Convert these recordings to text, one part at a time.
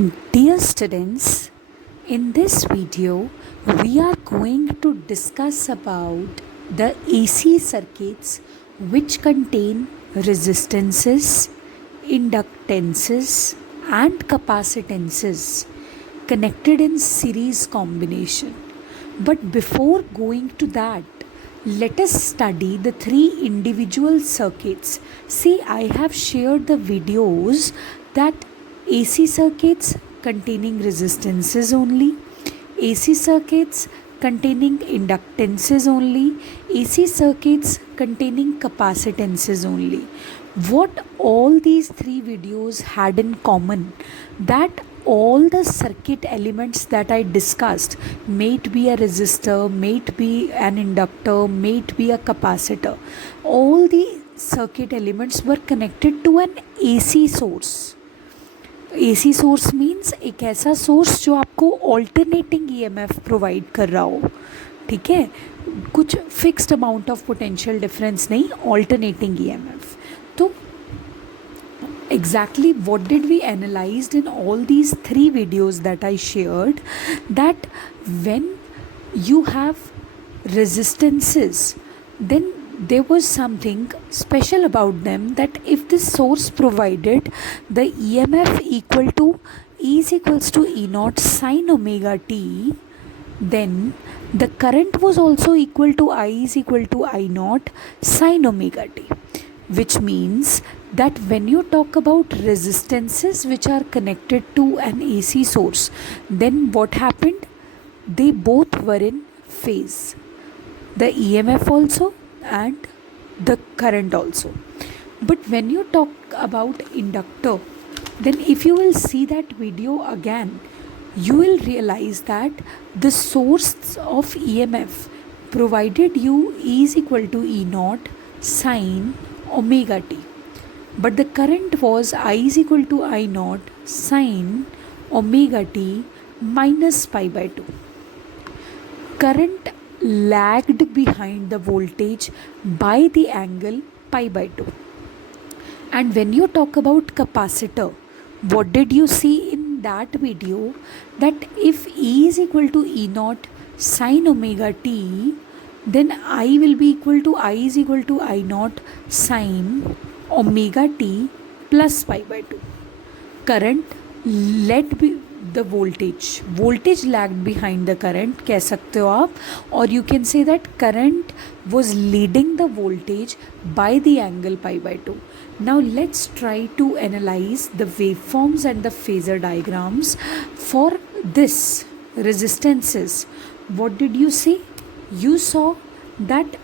Dear students, in this video we are going to discuss about the AC circuits which contain resistances, inductances and capacitances connected in series combination. But before going to that, let us study the three individual circuits. See, I have shared the videos that AC circuits containing resistances only, AC circuits containing inductances only, AC circuits containing capacitances only. What all these three videos had in common, that all the circuit elements that I discussed, may it be a resistor, may it be an inductor, may it be a capacitor, all the circuit elements were connected to an AC source. AC source means एक ऐसा source जो आपको alternating EMF provide कर रहा हो, ठीक है, कुछ fixed amount of potential difference नहीं, ऑल्टरनेटिंग ईएमएफ. तो exactly what did we analyzed in all these three videos that I shared, that when you have resistances, then there was something special about them, that if this source provided the EMF equal to E is equals to E naught sine omega t, then the current was also equal to I is equal to I naught sine omega t, which means that when you talk about resistances which are connected to an AC source, then what happened? They both were in phase, the EMF also and the current also. But when you talk about inductor, then if you will see that video again, you will realize that the source of EMF provided you is equal to E naught sine omega t, but the current was I is equal to I naught sine omega t minus pi by 2. Current lagged behind the voltage by the angle pi by 2. And when you talk about capacitor, what did you see in that video? That if E is equal to E naught sine omega t, then I will be equal to I is equal to I naught sine omega t plus pi by 2. Current led the voltage lagged behind the current कह सकते हो आप, or you can say that current was leading the voltage by the angle pi by 2. Now let's try to analyze the waveforms and the phasor diagrams for this resistances. What did you see? You saw that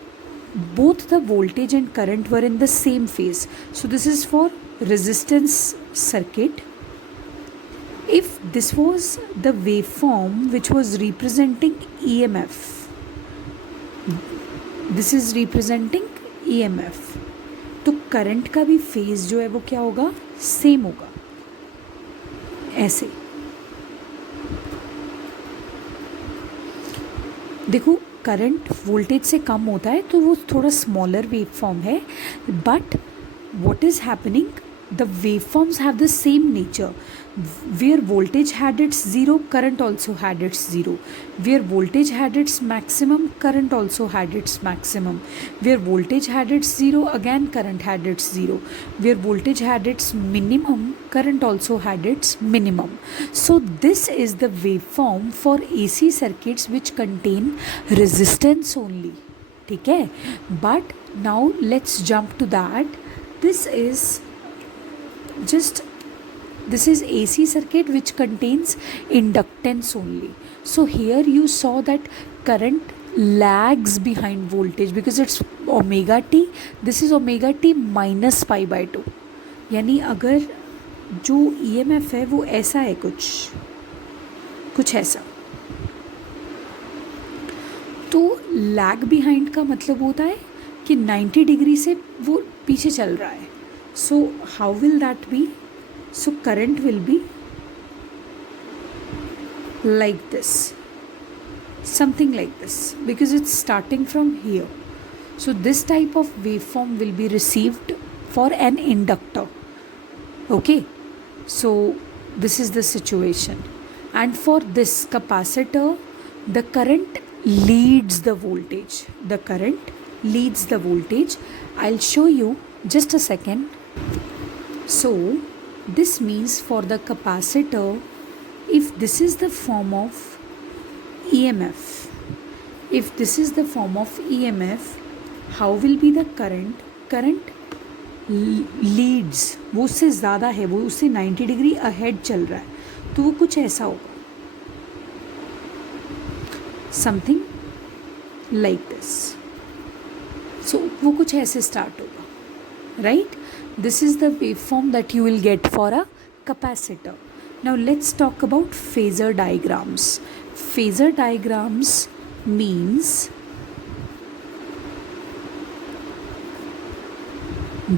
both the voltage and current were in the same phase. So this is for resistance circuit. If this was the waveform which was representing EMF, this is representing EMF, तो current का भी phase जो है वो क्या होगा, same होगा, ऐसे. देखो करंट वोल्टेज से कम होता है तो वो थोड़ा स्मॉलर वेवफॉर्म है, but what is happening, the waveforms have the same nature. Where voltage had its zero, current also had its zero. Where voltage had its maximum, current also had its maximum. Where voltage had its zero, again current had its zero. Where voltage had its minimum, current also had its minimum. So this is the waveform for AC circuits which contain resistance only. ठीक है? But now let's jump to that. This is AC circuit which contains inductance only. So here you saw that current lags behind voltage because it's omega t. This is omega t minus pi by 2. यानी अगर जो EMF है वो ऐसा है, कुछ ऐसा, तो लैग बिहाइंड का मतलब होता है कि 90 डिग्री से वो पीछे चल रहा है. So how will that be? So current will be like this, something like this, because it's starting from here. So this type of waveform will be received for an inductor. Okay, so this is the situation. And for this capacitor, the current leads the voltage. The current leads the voltage. I'll show you just a second. So this means for the capacitor, if this is the form of EMF, if this is the form of EMF, how will be the current? Current leads, वो उससे ज़्यादा है, वो उससे 90 degree ahead चल रहा है, तो वो कुछ ऐसा होगा, समथिंग लाइक दिस. सो वो कुछ ऐसे स्टार्ट होगा, right. This is the wave form that you will get for a capacitor. Now let's talk about phasor diagrams. Phasor diagrams means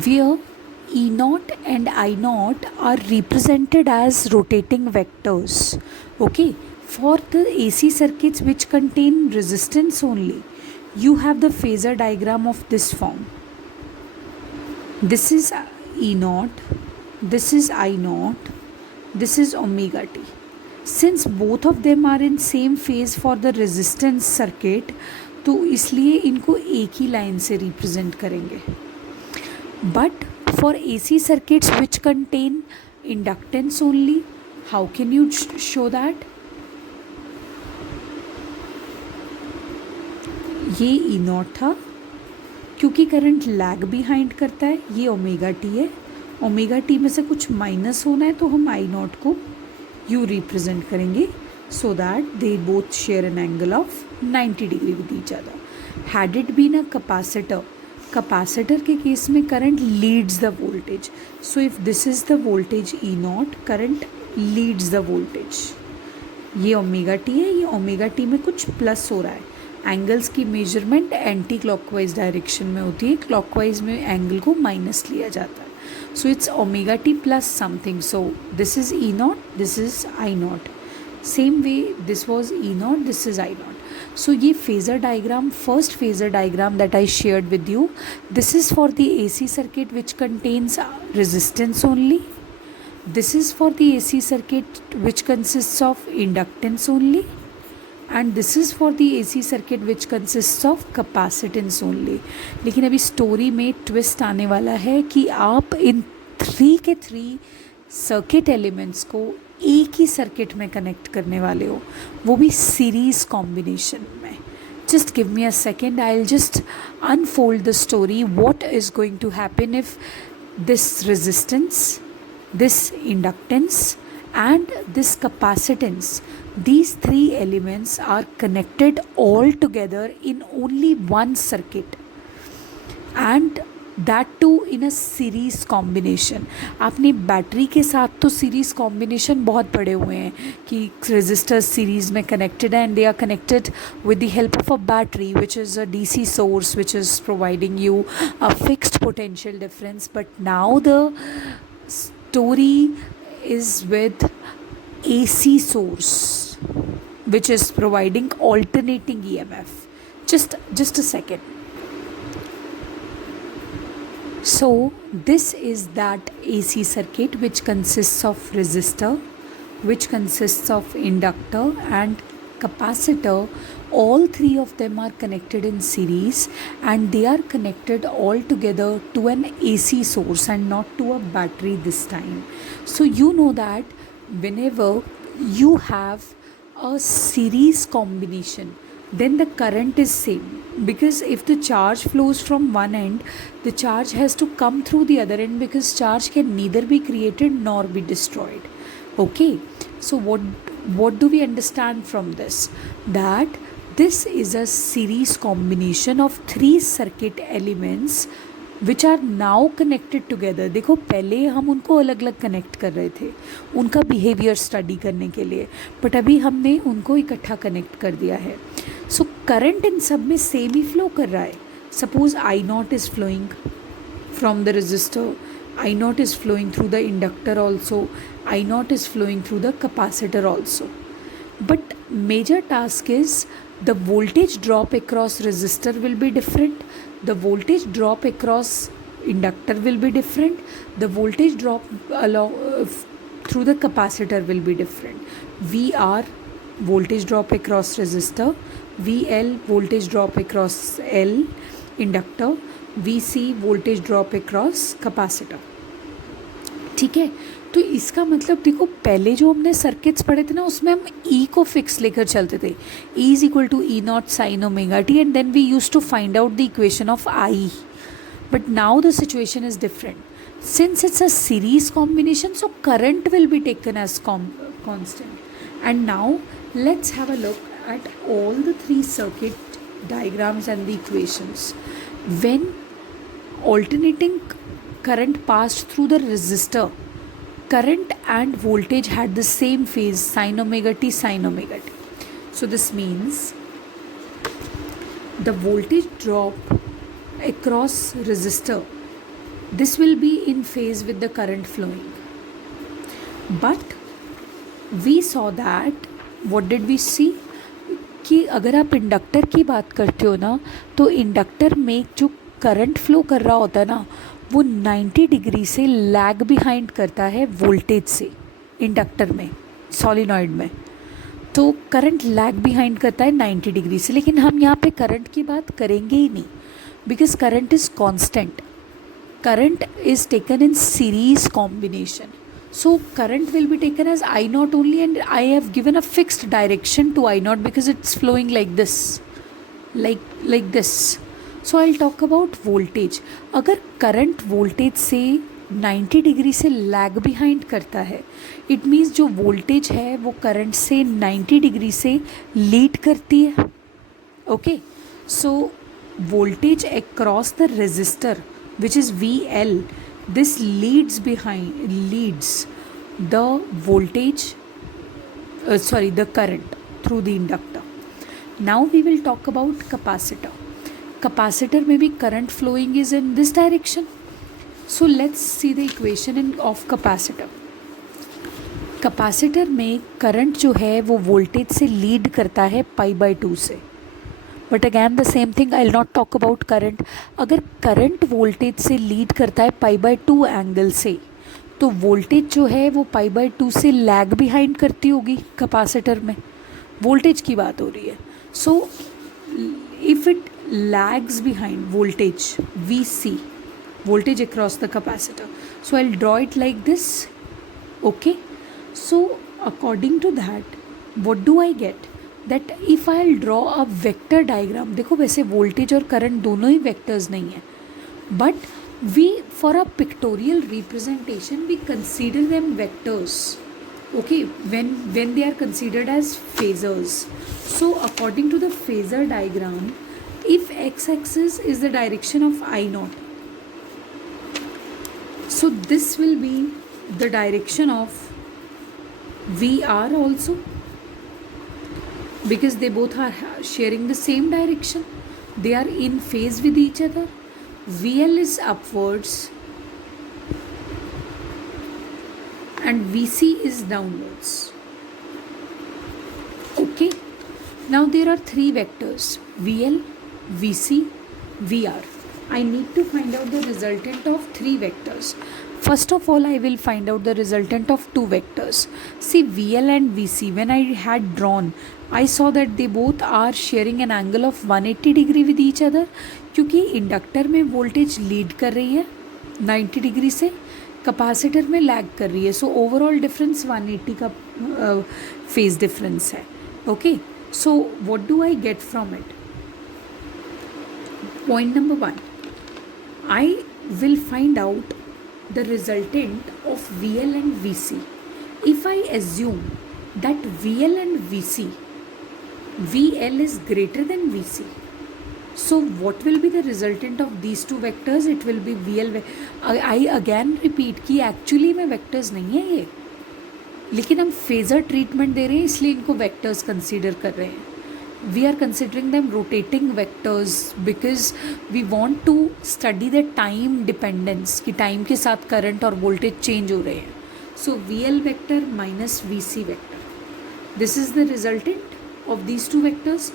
where E naught and I naught are represented as rotating vectors. Okay, for the AC circuits which contain resistance only, you have the phasor diagram of this form. This is E naught, this is I naught, this is omega t. Since both of them are in same phase for the resistance circuit, तो इसलिए इनको एक ही line से represent करेंगे. But for AC circuits which contain inductance only, how can you show that? ये E naught था, क्योंकि current lag behind करता है. ये ओमेगा टी है, ओमेगा टी में से कुछ माइनस होना है, तो हम आई नॉट को यू रिप्रेजेंट करेंगे, so that they both share an angle of 90 degree with each other. Had it been a capacitor, capacitor के केस में current leads the voltage. So if this is the voltage E naught, current leads the voltage. ये omega t है, ये omega t में कुछ plus हो रहा है. एंगल्स की मेजरमेंट एंटी क्लॉकवाइज डायरेक्शन में होती है, क्लॉकवाइज में एंगल को माइनस लिया जाता है. So it's omega T plus something. So this is E not, this is I not. Same way this was E not, this is I not. So ये phasor diagram, first phasor diagram that I shared with you, this is for the AC circuit which contains resistance only. This is for the AC circuit which consists of inductance only. And this is for the AC circuit which consists of capacitance only. लेकिन अभी story में twist आने वाला है कि आप इन 3 के 3 circuit elements को एक ही सर्किट में कनेक्ट करने वाले हो, वो भी सीरीज कॉम्बिनेशन में. Just give me a second, I will just unfold the story. What is going to happen if this resistance, this inductance and this capacitance, these 3 elements are connected all together in only one circuit, and that too in a series combination. आपने battery के साथ तो series combination बहुत पढ़े हुए हैं कि resistors series में कनेक्टेड है, and they are connected with the help of a battery which is a DC source which is providing you a fixed potential difference. But now the story is with AC source which is providing alternating EMF. Just a second. So this is that AC circuit which consists of resistor, which consists of inductor and capacitor. All 3 of them are connected in series, and they are connected all together to an AC source and not to a battery this time. So you know that whenever you have a series combination, then the current is same, because if the charge flows from one end, the charge has to come through the other end, because charge can neither be created nor be destroyed. Okay, so what do we understand from this? That this is a series combination of 3 circuit elements which are now connected together. देखो पहले हम उनको अलग अलग connect कर रहे थे उनका बिहेवियर स्टडी करने के लिए, बट अभी हमने उनको इकट्ठा कनेक्ट कर दिया है. सो करंट इन सब में सेम ही फ्लो कर रहा है. Suppose I naught is flowing from the resistor, I naught is flowing through the inductor also, I naught is flowing through the capacitor also. But major task is the voltage drop across resistor will be different, the voltage drop across inductor will be different, the voltage drop along through the capacitor will be different. VR voltage drop across resistor, VL voltage drop across L inductor, VC voltage drop across capacitor. ठीक है, तो इसका मतलब देखो पहले जो हमने circuits पढ़े थे ना उसमें हम ई को फिक्स लेकर चलते थे, E is equal to E naught sine omega t and then we use to find out the equation of I. But now the situation is different. Since it's a series combination, so current will be taken as constant. And now let's have a look at all the three circuit diagrams and the equations. When alternating current passed through the resistor, current and voltage had the same phase, sin omega t, sin omega t. So this means the voltage drop across resistor, this will be in phase with the current flowing. But we saw that, what did we see, कि अगर आप inductor की बात करते हो ना तो inductor में जो करंट फ्लो कर रहा होता है ना वो 90 डिग्री से लैग बिहाइंड करता है वोल्टेज से. इंडक्टर में सॉलिनॉइड में तो करंट लैग बिहाइंड करता है 90 डिग्री से, लेकिन हम यहाँ पे करंट की बात करेंगे ही नहीं because current is constant. Current is taken in series combination. So current will be taken as I naught only, and I have given a fixed direction to I naught because it's flowing like this, like this. So I'll talk about voltage. अगर current voltage से 90 degree से lag behind करता है, it means जो voltage है वो current से 90 degree से लीड करती है. Okay, so voltage across the resistor which is VL, this leads the voltage the current through the inductor. Now we will talk about capacitor. Capacitor में भी current flowing is in this direction. So let's see the equation of capacitor. capacitor में current जो है वो voltage से lead करता है π/2 से. But again the same thing, I will not talk about current. अगर करंट वोल्टेज से लीड करता है π/2 एंगल से तो वोल्टेज जो है वो π/2 से लैग बिहाइंड करती होगी कैपेसिटर में. वोल्टेज की बात हो रही है. So if it lags behind voltage VC, voltage across the capacitor, so I'll draw it like this. Okay, so according to that what do I get, that if I'll draw a vector diagram, देखो वैसे voltage और current दोनों ही vectors नहीं है, but we for a pictorial representation we consider them vectors. Okay, when they are considered as phasors. So according to the phasor diagram, if x-axis is the direction of I naught, so this will be the direction of VR also, because they both are sharing the same direction, they are in phase with each other. VL is upwards and VC is downwards. Okay, now there are three vectors, VL, VC, VR. I need to find out the resultant of three vectors. First of all, I will find out the resultant of two vectors. See, VL and VC, when I had drawn, I saw that they both are sharing an angle of 180 degree with each other, क्योंकि inductor में voltage lead कर रही है 90 degree से, capacitor में lag कर रही है. सो ओवरऑल डिफरेंस 180 का फेज डिफरेंस है. Okay, so what do I get from it? Point number 1, I will find out the resultant of VL and VC. If I assume that VL and VC, VL is greater than VC, so what will be the resultant of these two vectors? It will be VL. I again repeat कि actually में vectors नहीं है ये, लेकिन हम phasor treatment दे रहे हैं इसलिए इनको vectors consider कर रहे हैं. We are considering them rotating vectors because we want to study the time dependence, कि time के साथ current और voltage change हो रहे हैं. So VL vector minus VC vector, this is the resultant of these two vectors.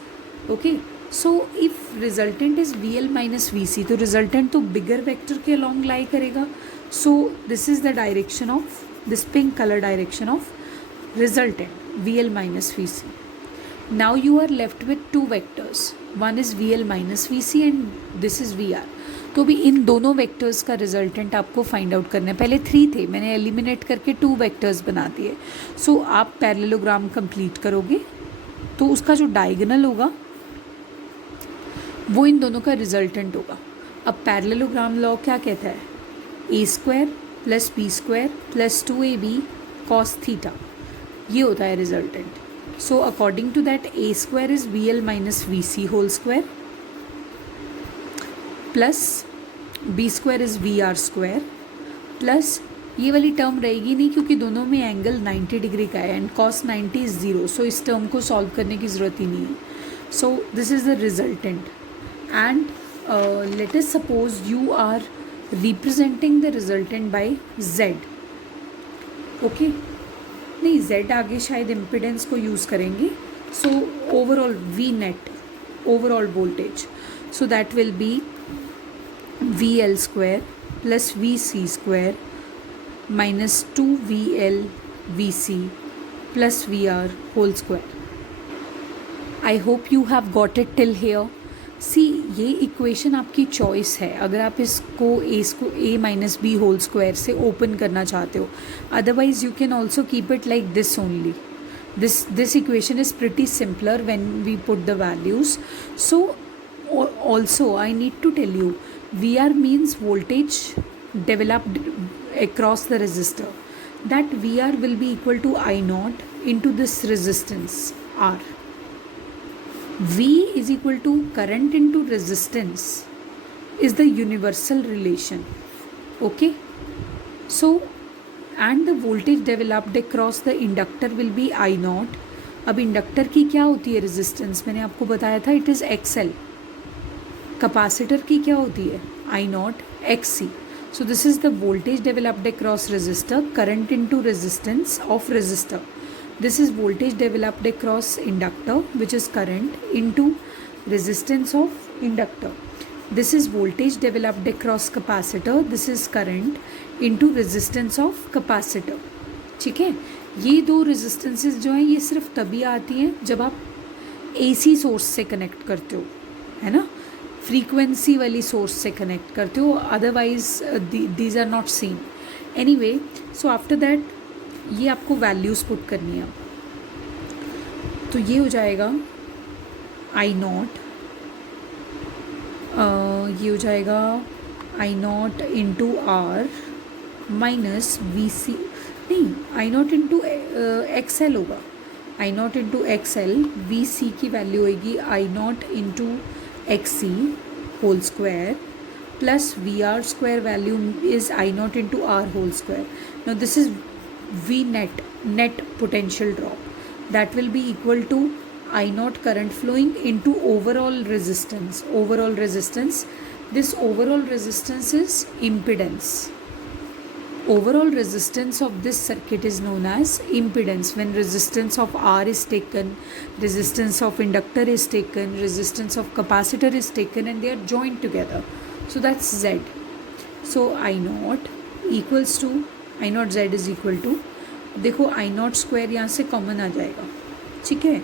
Okay, so if resultant is VL minus VC, तो resultant तो bigger vector के along lie करेगा. So this is the direction of this pink color direction of resultant VL minus VC. Now you are left with two vectors. One is VL minus VC and this is VR. तो भी इन दोनों vectors का resultant आपको find out करना है. पहले 3 थे, मैंने एलिमिनेट करके 2 वेक्टर्स बना दिए. सो आप पैरेललोग्राम कंप्लीट करोगे तो उसका जो डायगोनल होगा वो इन दोनों का रिजल्टेंट होगा. अब पैरेललोग्राम लॉ क्या कहता है? A square plus B square plus 2ab cos theta, ये होता है resultant. So according to that A square is VL minus VC whole square plus B square is VR square plus ये वाली term रहेगी नहीं क्योंकि दोनों में एंगल 90 डिग्री का है एंड कॉस 90 इज 0. सो इस टर्म को सॉल्व करने की ज़रूरत ही नहीं है. So this is the resultant and let us suppose you are representing the resultant by Z. Okay, नहीं Z आगे शायद इम्पिडेंस को यूज़ करेंगे. So overall V net overall voltage, so that will be VL square plus VC square minus 2VL VC plus VR whole square. I hope you have got it till here. See, ये equation आपकी choice है अगर आप इसको a minus b whole square से open करना चाहते हो. Otherwise you can also keep it like this only. This equation is pretty simpler when we put the values. So also I need to tell you, VR means voltage developed across the resistor. That VR will be equal to I naught into this resistance R. V is equal to current into resistance is the universal relation. Okay. So and the voltage developed across the inductor will be I naught. अब inductor की क्या होती है resistance? मैंने आपको बताया था it is XL. Capacitor की क्या होती है? I naught XC. So this is the voltage developed across resistor, current into resistance of resistor. This is voltage developed across inductor, which is current into resistance of inductor. This is voltage developed across capacitor. This is current into resistance of capacitor. ठीक है, ये दो resistances जो हैं ये सिर्फ तभी आती हैं जब आप AC सोर्स से कनेक्ट करते हो, है ना, फ्रीक्वेंसी वाली सोर्स से कनेक्ट करते हो. Otherwise these are not same. Anyway, so after that ये आपको वैल्यूज़ पुट करनी है. तो ये हो जाएगा आई नॉट, ये हो जाएगा I naught into R minus VC, नहीं आई नॉट इंटू XL होगा. I naught into XL, VC की वैल्यू होगी I naught into XC whole square plus VR square value is I naught into R whole square. Now this is V net potential drop. That will be equal to I naught current flowing into overall resistance. Overall resistance. This overall resistance is impedance. Overall resistance of this circuit is known as impedance. When resistance of R is taken, resistance of inductor is taken, resistance of capacitor is taken and they are joined together. So that's Z. So I naught equals to I naught Z is equal to, देखो I naught square यहाँ से common आ जाएगा. ठीक है,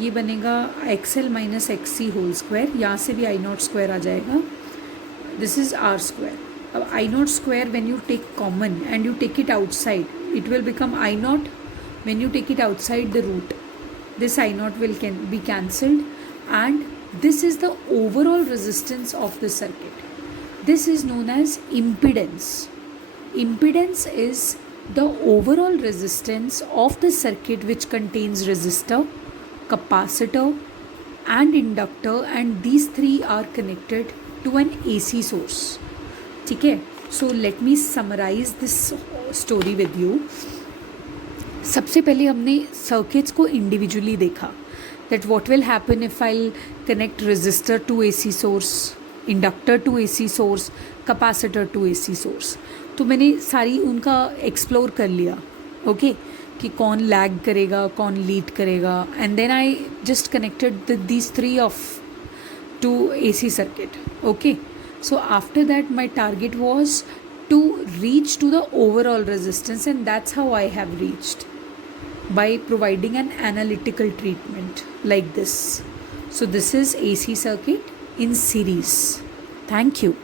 ये बनेगा XL minus XC whole square, यहाँ से भी I naught square आ जाएगा. This is R square. अब I naught square when you take common and you take it outside, it will become I naught when you take it outside the root. This I naught will be cancelled and this is the overall resistance of the circuit. This is known as impedance. Impedance is the overall resistance of the circuit which contains resistor, capacitor and inductor, and these three are connected to an AC source. ठीक है, so let me summarize this story with you. सबसे पहले हमने circuits को individually देखा, that what will happen if I connect resistor to AC source, inductor to AC source, capacitor to AC source. तो मैंने सारी उनका एक्सप्लोर कर लिया. ओके, कि कौन लैग करेगा, कौन लीड करेगा, and then I just connected these three of to AC circuit. Okay. So after that my target was to reach to the overall resistance, and that's how I have reached, by providing an analytical treatment like this. So this is AC circuit in series. Thank you.